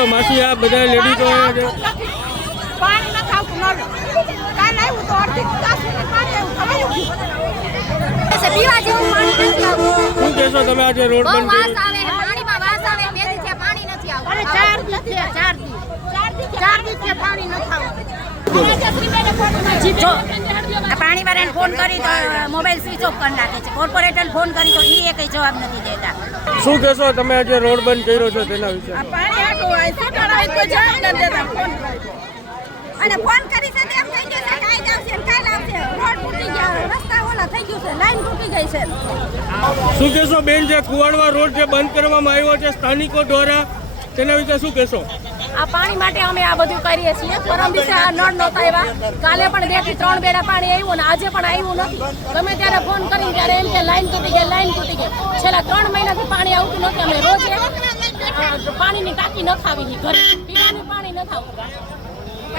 કહેશો માસી આ બધા લેડીઝો પાણી ન ખાવતું નળ કાલ આવ્યું તો અડધી 10 મિનિટ પાણી આવ્યું પીવા જેવું પાણી નથી આવતું શું કહેશો તમે આજે રોડ બંધ વાસ આવે પાણીમાં વાસ આવે બે દિવસે પાણી નથી આવતું અને 4 દિવસે પાણી નથી આવતું પાણી વાળાને ફોન કરી તો મોબાઈલ સ્વિચ ઓફ કરી નાખે છે કોર્પોરેટર ફોન કરી તો એ કઈ જવાબ નથી દેતા શું કહેશો તમે આજે રોડ બંધ કર્યો છે તેના વિશે પાણી આટલું હોય સરકાર કોઈ જવાબ ન દેતા ફોન અને ફોન કરી છે એમ થઈ ગયું છે કે આઈ આવશે ને કાલ આવશે રોડ તૂટી ગયા રસ્તા ઓલા થઈ ગયું છે લાઈન તૂટી ગઈ છે શું કહેશો બેન જે કુવાડવા રોડ જે બંધ કરવામાં આવ્યો છે સ્થાનિકો દ્વારા તેના વિશે શું કહેશો આ પાણી માટે અમે આ બધું કરીએ છીએ પરમ દિવસે આ નળ નહોતા આવ્યા કાલે પણ 2 થી 3 બેડા પાણી આવ્યું ને આજે પણ આવ્યું નથી ગમે ત્યારે ફોન કરીને ત્યારે એમ કે લાઈન તૂટી ગઈ છેલ્લા 3 મહિનાથી પાણી આવતું નથી અમે રોજ પાણીની ટાંકી ન ખાવી ઘરે પીવાનું પાણી ન ખાવું